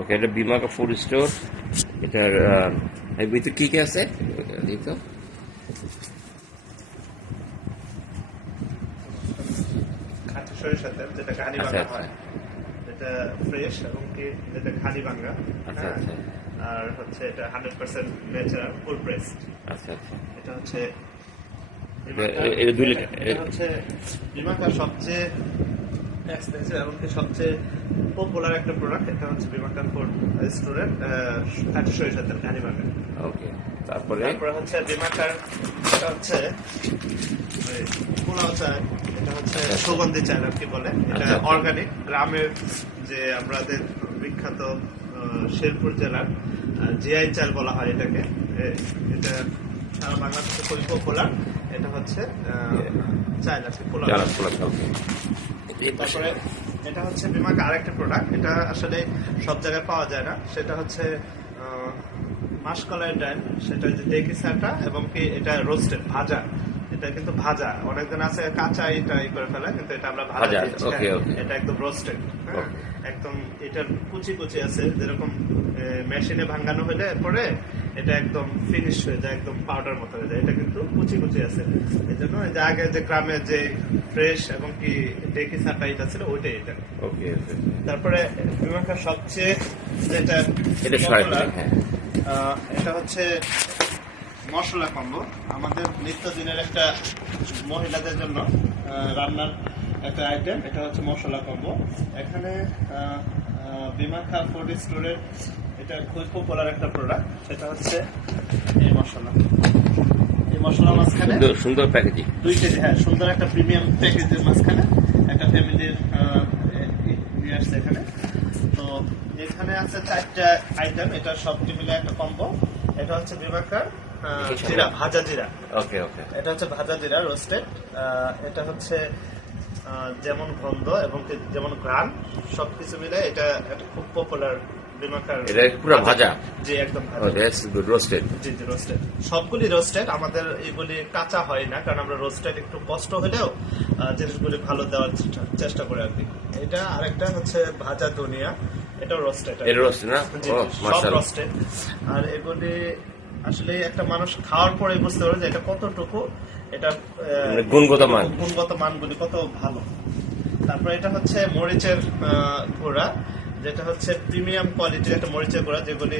ওকে, এটা বিমাকা food store. এটার ভিতরে কি কি আছে দিত? খাঁটি সরিষার তেল, যেটা ঘানি আচ্ছা ভাঙা আচ্ছা হয়, এটা ফ্রেশ এবং কি যেটা ঘানি ভাঙা। আচ্ছা হ্যাঁ। আচ্ছা আর হচ্ছে এটা 100% ন্যাচারাল ফুল প্রেস। আচ্ছা আচ্ছা। এটা হচ্ছে এটা 2 লিটার। এটা হচ্ছে বিমাকার সবচেয়ে এক্সপেন্সিভ এবং কি সবচেয়ে পপুলার একটা প্রোডাক্ট। এটা হচ্ছে বিমাকার ফুড স্টোরের খাঁটি সরিষার তেল ঘানি ভাঙা। ওকে, তারপরে তারপরে হচ্ছে বিমাকার, এটা হচ্ছে ওই পোলাও চাল। এটা হচ্ছে সুগন্ধি চাল আর কি বলে। এটা আচ্ছা। অর্গানিক গ্রামের, যে আমাদের বিখ্যাত শেরপুর জেলার জিআই চাল বলা হয় এটাকে। এটা সারা বাংলাদেশে খুবই পপুলার। এটা হচ্ছে চাল আছে পোলাও। তারপরে এটা হচ্ছে বিমাকা আরেকটা প্রোডাক্ট, এটা আসলে সব জায়গায় পাওয়া যায় না। সেটা হচ্ছে মাসকলাই ডাল, সেটা যে ডেকি সাটা এবং কি এটা রোস্টেড ভাজা। এটা কিন্তু ভাজা, অনেকজন আছে কাঁচা এটা করে ফেলে, কিন্তু এটা আমরা ভাজা দিচ্ছি। এটা একদম রোস্টেড। হ্যাঁ, একদম এটার কুচি কুচি আছে, যেরকম মেশিনে ভাঙানো হলে পরে এটা একদম ফিনিশ হয়ে যায়, একদম পাউডার মতো হয়ে যায়। এটা কিন্তু কুচি কুচি আছে, এই জন্য যে আগে যে গ্রামে যে ফ্রেশ এবং কি ডেকি সাটা এটা ছিল ওইটাই এটা। ওকে, তারপরে বিমাকার সবচেয়ে যেটা এটা হচ্ছে মশলা কম্বো, আমাদের নিত্যদিনের একটা মহিলাদের জন্য রান্নার একটা আইটেম। এটা হচ্ছে মশলা কম্বো। এখানে বিমাকা ফুড স্টোরের এটা খুব পপুলার একটা প্রোডাক্ট। সেটা হচ্ছে এই মশলা। এই মশলা মাঝখানে সুন্দর প্যাকেজিং, 2 কেজি। হ্যাঁ, সুন্দর একটা প্রিমিয়াম প্যাকেজের মাঝখানে একটা ফ্যামিলির নিয়ে আসছে এখানে। তো এখানে আছে 4টা আইটেম, এটা সবটি মিলে একটা কম্বো। এটা হচ্ছে বিমাকার জিরা, ভাজা জিরা। ওকে ওকে, এটা হচ্ছে ভাজা জিরা রোস্টেড। এটা হচ্ছে যেমন গন্ধ এবং যেমন ঘ্রাণ সবকিছু মিলে এটা একটা খুব পপুলার বিমাকার। এটা পুরো ভাজা? জি, একদম ভাজা। That's good, roasted. G G, roasted. সবগুলি রোস্টেড, আমাদের এগুলি কাঁচা হয় না, কারণ আমরা রোস্টেড একটু কষ্ট হলেও জিনিসগুলি ভালো দেওয়ার চেষ্টা করে আর কি। এটা আরেকটা হচ্ছে ভাজা ধনিয়া, এটাও রোস্টেড। এটা রোস্টেড না? সব রোস্টেড। আর এগুলি আসলে একটা মানুষ খাওয়ার পরে বুঝতে পারে যে এটা কতটুকু এটা গুণগত মানগুলি কত ভালো। তারপরে এটা হচ্ছে মরিচের গুঁড়া, যেটা হচ্ছে প্রিমিয়াম কোয়ালিটির একটা মরিচের গুঁড়া, যেগুলি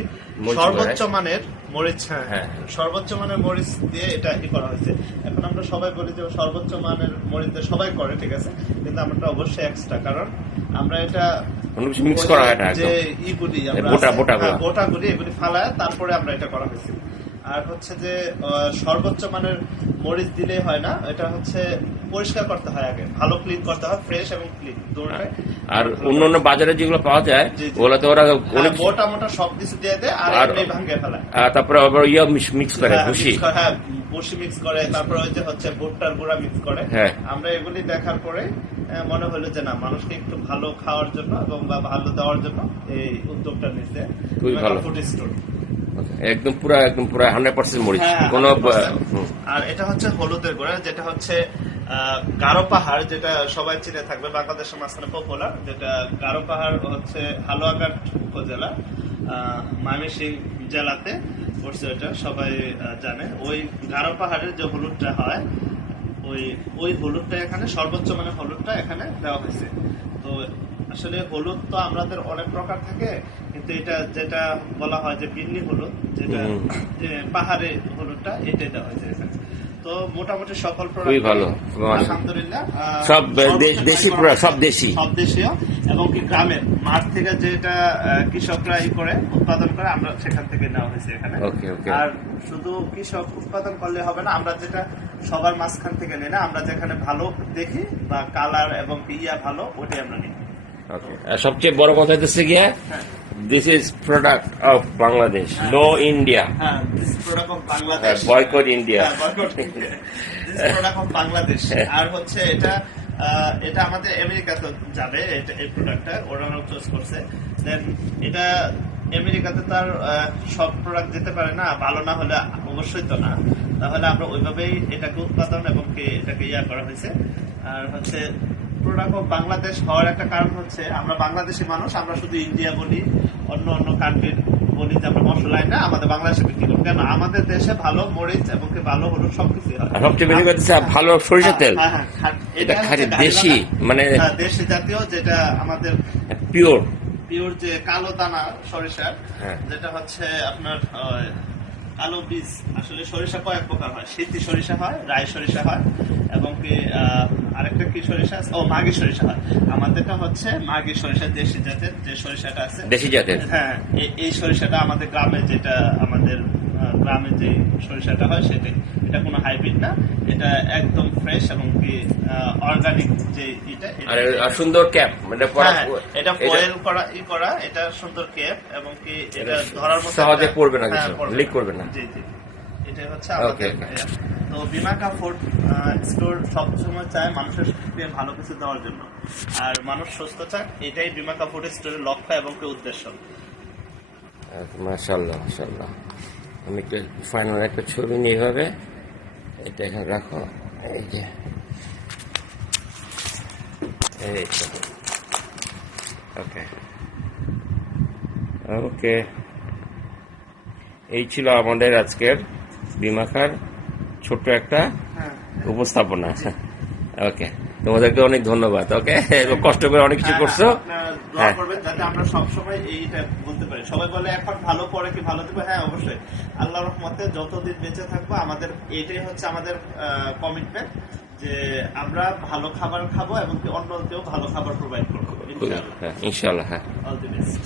সর্বোচ্চ মানের মরিচ। হ্যাঁ, সর্বোচ্চ মানের মরিচ দিয়ে এটা করা হয়েছে। এখন আমরা সবাই বলি যে সর্বোচ্চ মানের মরিচ দিয়ে সবাই করে, ঠিক আছে, কিন্তু আমরা অবশ্যই এক্সট্রা, কারণ আমরা এটা মিক্স করা হয় না, যে ইগুলি বোটাগুলি এগুলি ফালায় তারপরে আমরা এটা করা হয়েছে। আর হচ্ছে যে সর্বোচ্চ মানের মরিচ দিলেই হয় না, এটা হচ্ছে পরিষ্কার করতে হয় আগে, ভালো ক্লিন করতে হয়, ফ্রেশ এবং ক্লিন দুটোটাই। আর অন্য বাজারে যেগুলো পাওয়া যায় ওগুলোতে ওরা অনেক মোটা মোটা সব কিছু দিয়ে দেয় আর এমনি ভাঙে ফেলায়। তারপরে আবার মিক্স করে ভুসি, হ্যাঁ ভুসি মিক্স করে, তারপরে ওই যে হচ্ছে ভুট্টার গুঁড়া মিক্স করে। আমরা এগুলি দেখার পরে মনে হলো যে না, মানুষকে একটু ভালো খাওয়ার জন্য এবং ভালো দেওয়ার জন্য এই উদ্যোগটা নিতে খুবই ভালো ফুড স্টোর। একদম পুরো 100% মরিচ কোনো। আর এটা হচ্ছে হলুদের গুঁড়া, যেটা হচ্ছে গারো পাহাড়, যেটা সবাই চিনে থাকবে, বাংলাদেশের মাঝখানে পপুলার। যেটা গারো পাহাড় হচ্ছে হালুয়াঘাট উপজেলা, ময়মনসিংহ জেলাতে পড়ছে, এটা সবাই জানে। ওই গারো পাহাড়ের যে হলুদটা হয়, ওই হলুদটা এখানে সর্বোচ্চ মানে হলুদটা এখানে দেওয়া হয়েছে। তো আসলে হলুদ তো আমাদের অনেক প্রকার থাকে, কিন্তু এটা যেটা বলা হয় যে বিন্নি হলুদ, যেটা যে পাহাড়ে হলুদটা, এটাই দেওয়া হয়েছে এখানে। তো মোটামুটি সকল প্রোডাক্ট ভালো আলহামদুলিল্লাহ, সব দেশীয় এবং কি গ্রামের মাঠ থেকে যেটা কৃষকরা করে উৎপাদন করে, আমরা সেখান থেকে নেওয়া হয়েছে এখানে। আর শুধু কৃষক উৎপাদন করলে হবে না, আমরা যেটা সবার মাঝখান থেকে নিই না, আমরা যেখানে ভালো দেখি বা কালার এবং ইয়া ভালো, ওটাই আমরা নিই। সবচেয়ে বড় কথা হচ্ছে গিয়ে this is product of Bangladesh, no India. This is product of Bangladesh. Boycott India. This is product of Bangladesh. আর হচ্ছে এটা আমাদের আমেরিকাতে যাবে, এটা এই প্রোডাক্টটা ওরা চুজ করছে। দেন এটা আমেরিকাতে তার সব প্রোডাক্ট যেতে পারে না, ভালো না হলে অবশ্যই তো না, তাহলে আমরা ওইভাবেই এটাকে উৎপাদন এবং এটাকে করা হয়েছে। আর হচ্ছে প্রোডাক্ট অফ বাংলাদেশ হওয়ার একটা কারণ হচ্ছে আমরা বাংলাদেশি মানুষ, আমরা শুধু ইন্ডিয়া বলি অন্য অন্য কান্ট্রির বলি যে আমরা মশলাই না আমাদের বাংলাদেশে বিক্রি করবো। কেন আমাদের দেশে ভালো মরিচ এবং কি ভালো হলুদ সবকিছু হয়। আর সবচেয়ে বেশি কথা হচ্ছে ভালো সরিষার তেল, হ্যাঁ, হ্যাঁ, এটা হচ্ছে খাঁটি গাড়িওয়ালা। দেশি, মানে হ্যাঁ, দেশি জাতীয়, যেটা আমাদের পিওর। পিওর যে কালো দানা সরিষার, হ্যাঁ। যেটা হচ্ছে আপনার কালো বীজ। আসলে সরিষা কয়েক প্রকার হয়, শীতি সরিষা হয়, রায় সরিষা হয়, এবং কি আরেকটা কি সরিষা আছে, ও মাগি সরিষা হয়। আমাদেরটা হচ্ছে মাগি সরিষা, দেশি জাতের যে সরিষাটা আছে। দেশি জাতের। হ্যাঁ, এই সরিষাটা আমাদের গ্রামে, যেটা আমাদের গ্রামে যে সরিষাটা হয় সেটাই। এটা কোনো হাইব্রিড না, এটা একদম ফ্রেশ এবং কি অর্গানিক যে এটা। আর সুন্দর ক্যাপ, মানে হ্যাঁ, এটা ফয়েল করা, এটা সুন্দর কেপ, এবং কি এটা ধরার মতো সহজে পড়বে না, হ্যাঁ, কিছু লিক করবে না। জি জি, এটা হচ্ছে আমাদের। তো বিমাকা ফুড স্টোর সবসময় চায় মানুষের ভালো কিছু দেওয়ার জন্য, আর মানুষ সুস্থ চায়, এটাই বিমাকা ফুড স্টোরের লক্ষ্য এবং কি উদ্দেশ্য। মাশাআল্লাহ মাশাআল্লাহ। আমি একটা ফাইনাল একটা ছবি নিয়ে এভাবে এটা এখানে রাখো। এই যে এই তো, ওকে ওকে, এই ছিল আমাদের আজকের বিমাখার ছোট্ট একটা হ্যাঁ, উপস্থাপনা। ওকে, তোমাদেরকে অনেক ধন্যবাদ। ওকে, কষ্ট করে অনেক কিছু করছো। আপনারা দোয়া করবেন যাতে আমরা সবসময় এইটা বলতে পারি। সবাই বলে এখন ভালো পরে কি ভালো দেবো, হ্যাঁ অবশ্যই, আল্লাহর রহমতে যতদিন বেঁচে থাকবো আমাদের এটাই হচ্ছে আমাদের কমিটমেন্ট, যে আমরা ভালো খাবার খাবো এবং কি অন্যকেও ভালো খাবার প্রোভাইড করবো, ইনশাআল্লাহ। ইনশাআল্লাহ, হ্যাঁ। All the best.